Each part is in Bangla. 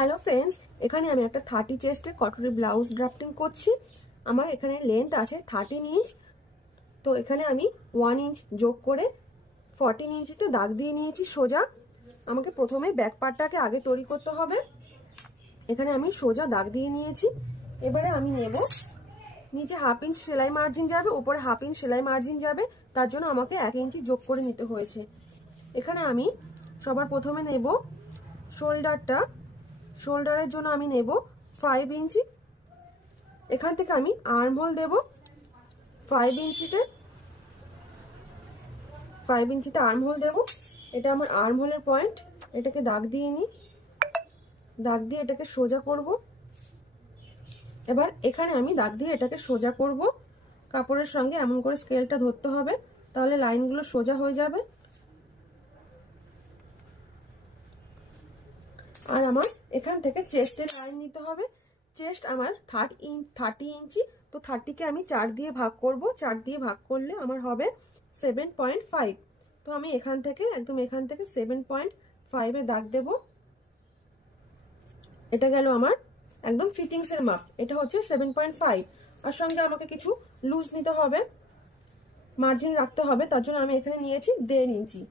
হ্যালো ফ্রেন্ডস, এখানে আমি একটা 30 চেস্টের কটনের ব্লাউজ ড্রাফটিং করছি। আমার এখানে লেন্থ আছে 13 ইঞ্চ। তো এখানে আমি 1 ইঞ্চ যোগ করে 14 ইঞ্চিতে দাগ দিয়ে নিয়েছি সোজা। আমাকে প্রথমে ব্যাক পার্টটাকে আগে তৈরি করতে হবে। এখানে আমি সোজা দাগ দিয়ে নিয়েছি। এবারে আমি নেব, নিচে হাফ ইঞ্চ সেলাই মার্জিন যাবে, উপরে হাফ ইঞ্চ সেলাই মার্জিন যাবে, তার জন্য আমাকে 1 ইঞ্চি যোগ করে নিতে হয়েছে। এখানে আমি সবার প্রথমে নেব শোল্ডারের জন্য আমি নেব 5 ইঞ্চি। এখান থেকে আমি আর্মহোল দেব 5 ইঞ্চিতে আর্মহোল দেব। এটা আমার আর্মহোলের পয়েন্ট। এটাকে দাগ দিয়ে নিই, দাগ দিয়ে এটাকে সোজা করব। এবার এখানে আমি দাগ দিয়ে এটাকে সোজা করব। কাপড়ের সঙ্গে এমন করে স্কেলটা ধরতে হবে, তাহলে লাইনগুলো সোজা হয়ে যাবে। আর আমার এখান থেকে চেস্টের লাইন নিতে হবে। চেস্ট আমার 30 ইঞ্চি। তো 30কে আমি 4 দিয়ে ভাগ করব। 4 দিয়ে ভাগ করলে আমার হবে 7.5। তো আমি এখান থেকে 7.5 এ দাগ দেব। এটা গেল আমার একদম ফিটিংস এর মাপ। এটা হচ্ছে 7.5। আর সঙ্গে আমাকে কিছু লুজ নিতে হবে, মার্জিন রাখতে হবে, তার জন্য আমি এখানে নিয়েছি 1.5 ইঞ্চি।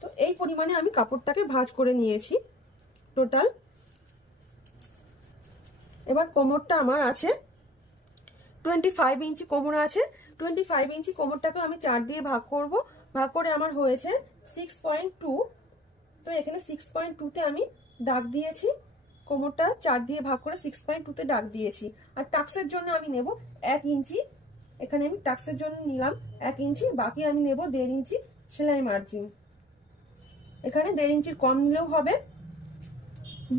তো এই পরিমাণে আমি কাপড়টাকে ভাঁজ করে নিয়েছি টোটাল। এবার কোমরটা আমার আছে 25 ইঞ্চি কোমর আছে। 25 ইঞ্চি কোমরটাকে আমি 4 দিয়ে ভাগ করব। ভাগ করে আমার হয়েছে 6.2। তো এখানে 6.2 তে আমি দাগ দিয়েছি। কোমরটা 4 দিয়ে ভাগ করে 6.2 তে দাগ দিয়েছি। আর টাক্সের জন্য আমি নেব 1 ইঞ্চি। এখানে আমি টাক্সের জন্য নিলাম 1 ইঞ্চি, বাকি আমি নেব 1.5 ইঞ্চি সেলাই মার্জিন। এখানে 1.5 ইঞ্চির কম নিলেও হবে,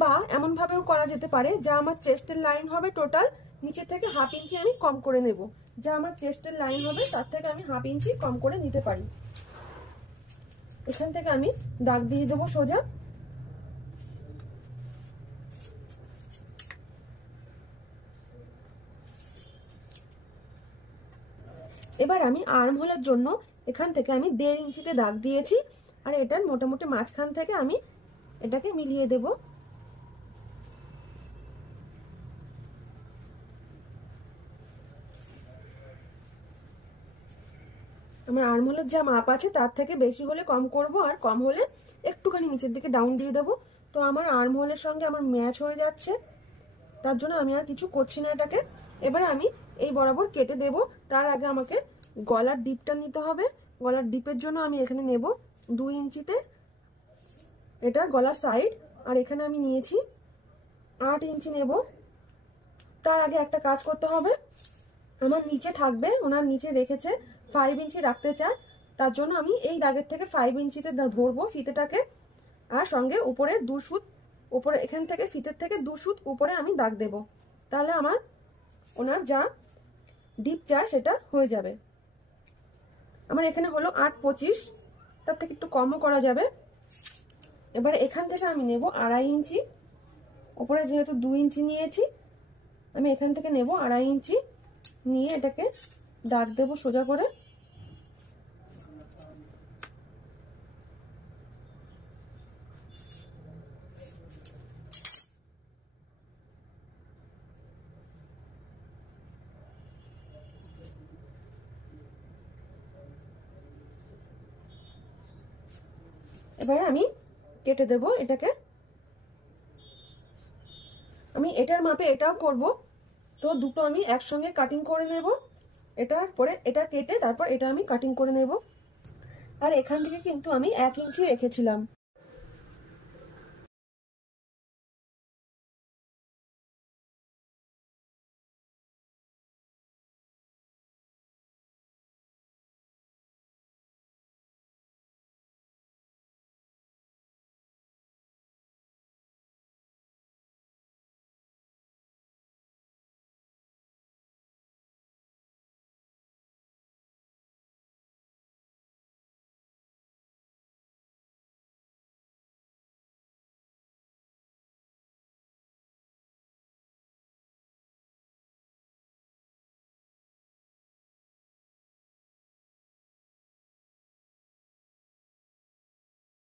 বা এমন ভাবেও করা যেতে পারে যা আমার চেস্টের লাইন হবে টোটাল, নিচে থেকে হাফ ইঞ্চি আমি কম করে নেব। যা আমার চেস্টের লাইন হবে তার থেকে আমি হাফ ইঞ্চি কম করে নিতে পারি। এখান থেকে আমি দাগ দিয়ে দেবো সোজা। এবার আমি আর্মহোলের জন্য এখান থেকে আমি 1.5 ইঞ্চিতে দাগ দিয়েছি। আর এটার মোটামুটি মাঝখান থেকে আমি এটাকে মিলিয়ে দেব। আমার আর্মহোলের যা মাপ আছে তার থেকে বেশি হলে কম করব, আর কম হলে একটুখানি নিচের দিকে ডাউন দিয়ে দেবো। তো আমার আর্মহোলের সঙ্গে আমার ম্যাচ হয়ে যাচ্ছে, তার জন্য আমি আর কিছু করছি না এটাকে। এবারে আমি এই বরাবর কেটে দেব। তার আগে আমাকে গলার ডিপটা নিতে হবে। গলার ডিপের জন্য আমি এখানে নেব 2 ইঞ্চিতে, এটা গলার সাইড। আর এখানে আমি নিয়েছি 8 ইঞ্চি নেব। তার আগে একটা কাজ করতে হবে, আমার নিচে থাকবে, ওনার নিচে রেখেছে 5 ইঞ্চি রাখতে চায়, তার জন্য আমি এই দাগের থেকে 5 ইঞ্চিতে ধরবো ফিতেটাকে। আর সঙ্গে উপরে 2 সুত, উপরে এখান থেকে ফিতের থেকে 2 সুত উপরে আমি দাগ দেব। তাহলে আমার ওনার যা ডিপ চায় সেটা হয়ে যাবে। আমার এখানে হলো 8.25, তার থেকে একটু কমও করা যাবে। এবারে এখান থেকে আমি নেব 2.5 ইঞ্চি। উপরে যেহেতু 2 ইঞ্চি নিয়েছি, আমি এখান থেকে নেব 2.5 ইঞ্চি নিয়ে এটাকে দাগ দেব সোজা করে। এবারে আমি কেটে দেব এটাকে। আমি এটার মাপে এটাও করব, তো দুটো আমি একসঙ্গে কাটিং করে নেব। এটার পরে এটা কেটে তারপর এটা আমি কাটিং করে নেব। আর এখান থেকে কিন্তু আমি 1 ইঞ্চি রেখেছিলাম।